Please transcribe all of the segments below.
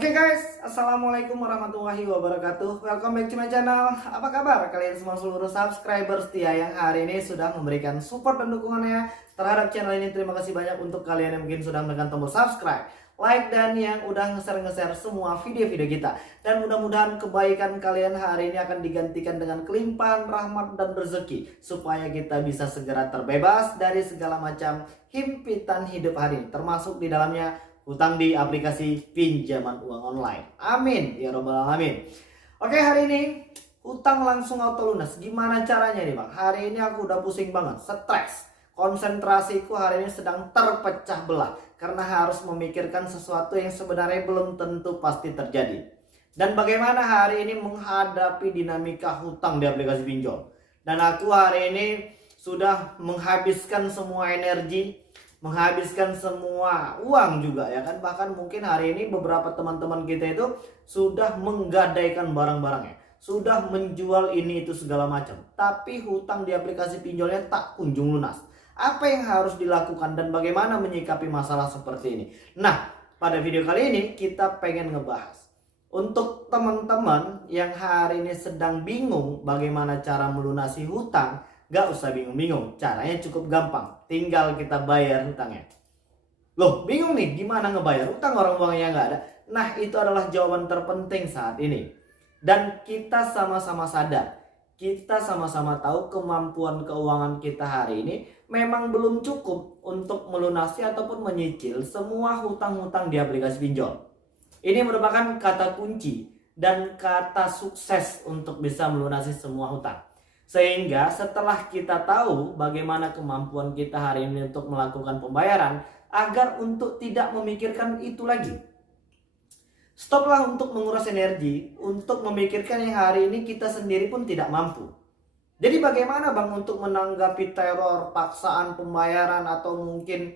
Oke guys, Assalamualaikum warahmatullahi wabarakatuh. Welcome back to my channel. Apa kabar kalian semua seluruh subscriber setia yang hari ini sudah memberikan support dan dukungannya terhadap channel ini. Terima kasih banyak untuk kalian yang mungkin sudah menekan tombol subscribe, like, dan yang udah nge-share semua video-video kita. Dan mudah-mudahan kebaikan kalian hari ini akan digantikan dengan kelimpahan rahmat dan rezeki, supaya kita bisa segera terbebas dari segala macam himpitan hidup hari ini, termasuk di dalamnya hutang di aplikasi pinjaman uang online. Amin ya robbal alamin. Oke, hari ini hutang langsung auto lunas. Gimana caranya nih bang? Hari ini aku udah pusing banget, stres. Konsentrasiku hari ini sedang terpecah belah karena harus memikirkan sesuatu yang sebenarnya belum tentu pasti terjadi. Dan bagaimana hari ini menghadapi dinamika hutang di aplikasi pinjol. Dan aku hari ini sudah menghabiskan semua energi, menghabiskan semua uang juga ya kan. Bahkan mungkin hari ini beberapa teman-teman kita itu sudah menggadaikan barang-barangnya, sudah menjual ini itu segala macam, tapi hutang di aplikasi pinjolnya tak kunjung lunas. Apa yang harus dilakukan dan bagaimana menyikapi masalah seperti ini? Nah, pada video kali ini kita pengen ngebahas untuk teman-teman yang hari ini sedang bingung bagaimana cara melunasi hutang. Gak usah bingung-bingung, caranya cukup gampang. Tinggal kita bayar hutangnya. Loh, bingung nih gimana ngebayar hutang, orang uangnya gak ada? Nah, itu adalah jawaban terpenting saat ini. Dan kita sama-sama sadar, kita sama-sama tahu kemampuan keuangan kita hari ini memang belum cukup untuk melunasi ataupun menyicil semua hutang-hutang di aplikasi pinjol. Ini merupakan kata kunci dan kata sukses untuk bisa melunasi semua hutang. Sehingga setelah kita tahu bagaimana kemampuan kita hari ini untuk melakukan pembayaran, agar untuk tidak memikirkan itu lagi. Stoplah untuk menguras energi untuk memikirkan yang hari ini kita sendiri pun tidak mampu. Jadi bagaimana bang untuk menanggapi teror, paksaan pembayaran atau mungkin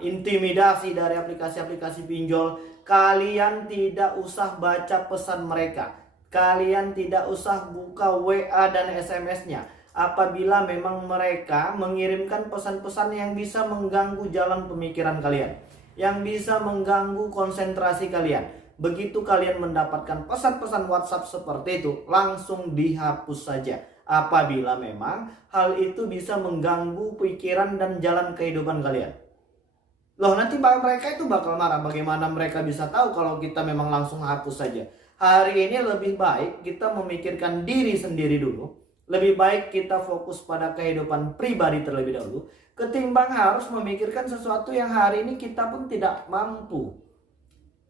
intimidasi dari aplikasi-aplikasi pinjol? Kalian tidak usah baca pesan mereka. Kalian tidak usah buka WA dan SMS-nya apabila memang mereka mengirimkan pesan-pesan yang bisa mengganggu jalan pemikiran kalian, yang bisa mengganggu konsentrasi kalian. Begitu kalian mendapatkan pesan-pesan WhatsApp seperti itu, langsung dihapus saja. Apabila memang hal itu bisa mengganggu pikiran dan jalan kehidupan kalian. Loh, nanti mereka itu bakal marah. Bagaimana mereka bisa tahu kalau kita memang langsung hapus saja? Hari ini lebih baik kita memikirkan diri sendiri dulu. Lebih baik kita fokus pada kehidupan pribadi terlebih dahulu, ketimbang harus memikirkan sesuatu yang hari ini kita pun tidak mampu.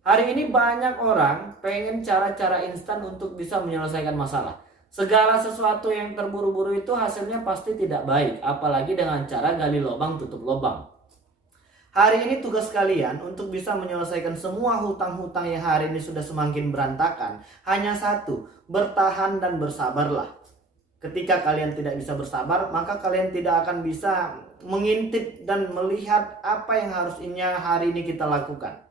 Hari ini banyak orang pengen cara-cara instan untuk bisa menyelesaikan masalah. Segala sesuatu yang terburu-buru itu hasilnya pasti tidak baik, apalagi dengan cara gali lubang tutup lubang. Hari ini tugas kalian untuk bisa menyelesaikan semua hutang-hutang yang hari ini sudah semakin berantakan hanya satu, bertahan dan bersabarlah. Ketika kalian tidak bisa bersabar, maka kalian tidak akan bisa mengintip dan melihat apa yang harusnya hari ini kita lakukan.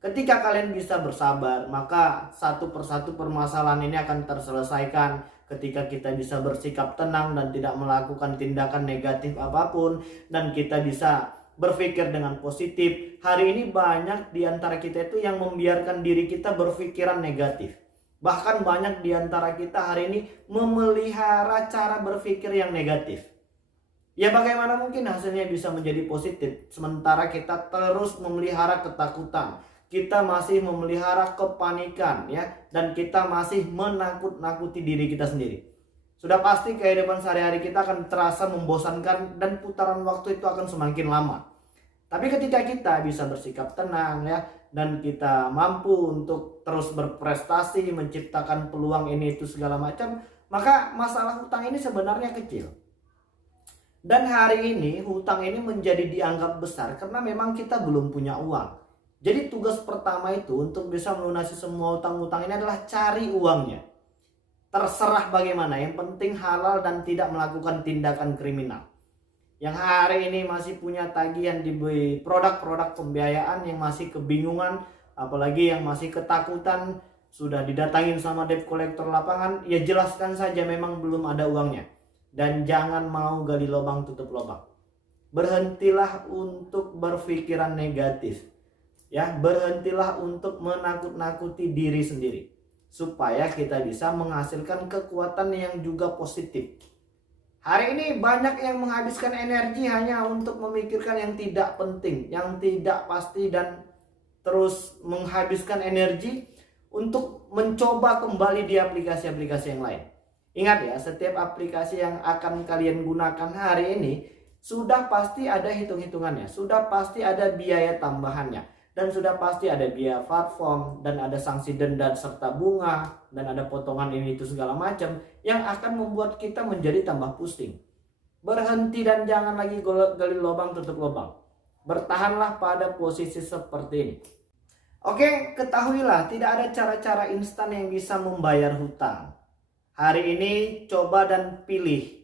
Ketika kalian bisa bersabar, maka satu persatu permasalahan ini akan terselesaikan. Ketika kita bisa bersikap tenang dan tidak melakukan tindakan negatif apapun, dan kita bisa berpikir dengan positif. Hari ini banyak di antara kita itu yang membiarkan diri kita berpikiran negatif. Bahkan banyak di antara kita hari ini memelihara cara berpikir yang negatif. Ya bagaimana mungkin hasilnya bisa menjadi positif sementara kita terus memelihara ketakutan, kita masih memelihara kepanikan ya, dan kita masih menakut-nakuti diri kita sendiri. Sudah pasti kehidupan sehari-hari kita akan terasa membosankan dan putaran waktu itu akan semakin lama. Tapi ketika kita bisa bersikap tenang ya, dan kita mampu untuk terus berprestasi, menciptakan peluang ini itu segala macam, maka masalah hutang ini sebenarnya kecil. Dan hari ini hutang ini menjadi dianggap besar karena memang kita belum punya uang. Jadi tugas pertama itu untuk bisa melunasi semua hutang-hutang ini adalah cari uangnya. Terserah bagaimana, yang penting halal dan tidak melakukan tindakan kriminal. Yang hari ini masih punya tagihan di produk-produk pembiayaan, yang masih kebingungan, apalagi yang masih ketakutan, sudah didatangin sama debt collector lapangan, ya jelaskan saja memang belum ada uangnya. Dan jangan mau gali lubang tutup lubang. Berhentilah untuk berpikiran negatif. Ya, berhentilah untuk menakut-nakuti diri sendiri supaya kita bisa menghasilkan kekuatan yang juga positif. Hari ini banyak yang menghabiskan energi hanya untuk memikirkan yang tidak penting, yang tidak pasti, dan terus menghabiskan energi untuk mencoba kembali di aplikasi-aplikasi yang lain. Ingat ya, setiap aplikasi yang akan kalian gunakan hari ini sudah pasti ada hitung-hitungannya, sudah pasti ada biaya tambahannya, dan sudah pasti ada biaya platform, dan ada sanksi denda serta bunga, dan ada potongan ini itu segala macam yang akan membuat kita menjadi tambah pusing. Berhenti dan jangan lagi gali lubang tutup lubang. Bertahanlah pada posisi seperti ini. Oke, ketahuilah tidak ada cara-cara instan yang bisa membayar hutang. Hari ini coba dan pilih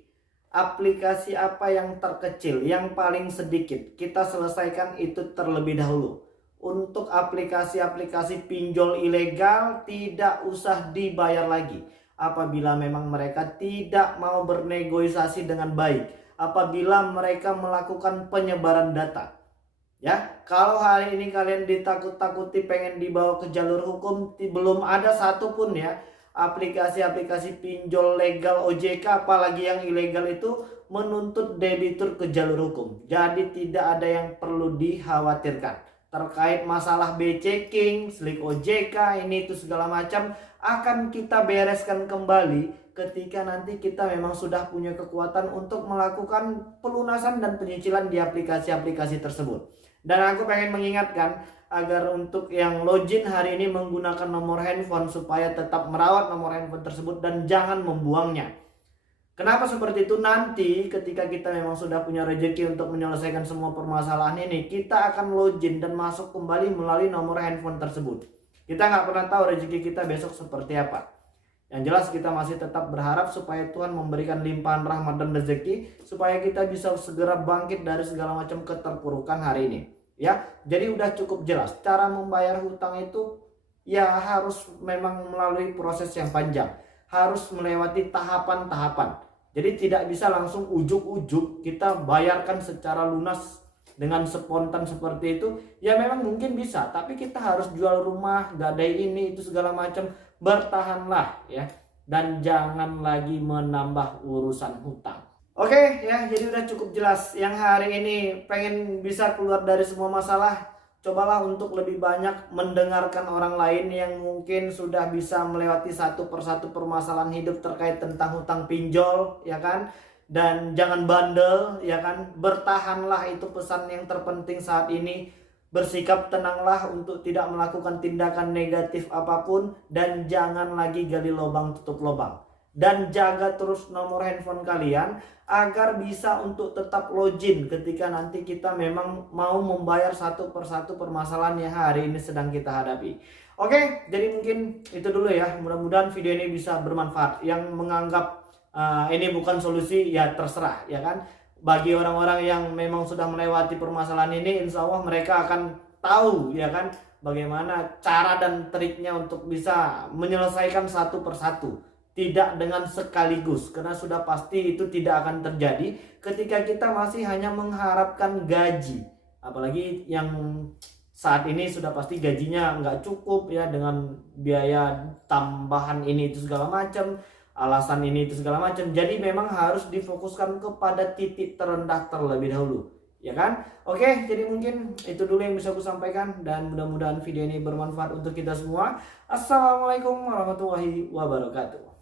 aplikasi apa yang terkecil, yang paling sedikit. Kita selesaikan itu terlebih dahulu. Untuk aplikasi-aplikasi pinjol ilegal tidak usah dibayar lagi. Apabila memang mereka tidak mau bernegosiasi dengan baik, apabila mereka melakukan penyebaran data. Ya, kalau hari ini kalian ditakut-takuti pengen dibawa ke jalur hukum, belum ada satupun ya aplikasi-aplikasi pinjol legal OJK, apalagi yang ilegal itu menuntut debitur ke jalur hukum. Jadi tidak ada yang perlu dikhawatirkan terkait masalah B-checking, slik OJK, ini itu segala macam akan kita bereskan kembali ketika nanti kita memang sudah punya kekuatan untuk melakukan pelunasan dan penyicilan di aplikasi-aplikasi tersebut. Dan aku pengen mengingatkan agar untuk yang login hari ini menggunakan nomor handphone supaya tetap merawat nomor handphone tersebut dan jangan membuangnya. Kenapa seperti itu? Nanti ketika kita memang sudah punya rezeki untuk menyelesaikan semua permasalahan ini, kita akan login dan masuk kembali melalui nomor handphone tersebut. Kita nggak pernah tahu rezeki kita besok seperti apa. Yang jelas kita masih tetap berharap supaya Tuhan memberikan limpahan rahmat dan rezeki supaya kita bisa segera bangkit dari segala macam keterpurukan hari ini. Ya, jadi udah cukup jelas cara membayar hutang itu ya harus memang melalui proses yang panjang, harus melewati tahapan-tahapan. Jadi tidak bisa langsung ujuk-ujuk kita bayarkan secara lunas dengan spontan seperti itu. Ya memang mungkin bisa, tapi kita harus jual rumah, gadai ini itu segala macam. Bertahanlah ya, dan jangan lagi menambah urusan hutang. Oke ya, jadi udah cukup jelas. Yang hari ini pengen bisa keluar dari semua masalah, cobalah untuk lebih banyak mendengarkan orang lain yang mungkin sudah bisa melewati satu persatu permasalahan hidup terkait tentang hutang pinjol, ya kan? Dan jangan bandel, ya kan? Bertahanlah, itu pesan yang terpenting saat ini. Bersikap tenanglah untuk tidak melakukan tindakan negatif apapun, dan jangan lagi gali lubang tutup lubang. Dan jaga terus nomor handphone kalian agar bisa untuk tetap login ketika nanti kita memang mau membayar satu persatu permasalahan yang hari ini sedang kita hadapi. Oke, jadi mungkin itu dulu ya. Mudah-mudahan video ini bisa bermanfaat. Yang menganggap ini bukan solusi ya terserah ya kan. Bagi orang-orang yang memang sudah melewati permasalahan ini, insya Allah mereka akan tahu ya kan bagaimana cara dan triknya untuk bisa menyelesaikan satu persatu. Tidak dengan sekaligus, karena sudah pasti itu tidak akan terjadi ketika kita masih hanya mengharapkan gaji. Apalagi yang saat ini sudah pasti gajinya nggak cukup ya, dengan biaya tambahan ini itu segala macam, alasan ini itu segala macam. Jadi memang harus difokuskan kepada titik terendah terlebih dahulu, ya kan? Oke, jadi mungkin itu dulu yang bisa aku sampaikan, dan mudah-mudahan video ini bermanfaat untuk kita semua. Assalamualaikum warahmatullahi wabarakatuh.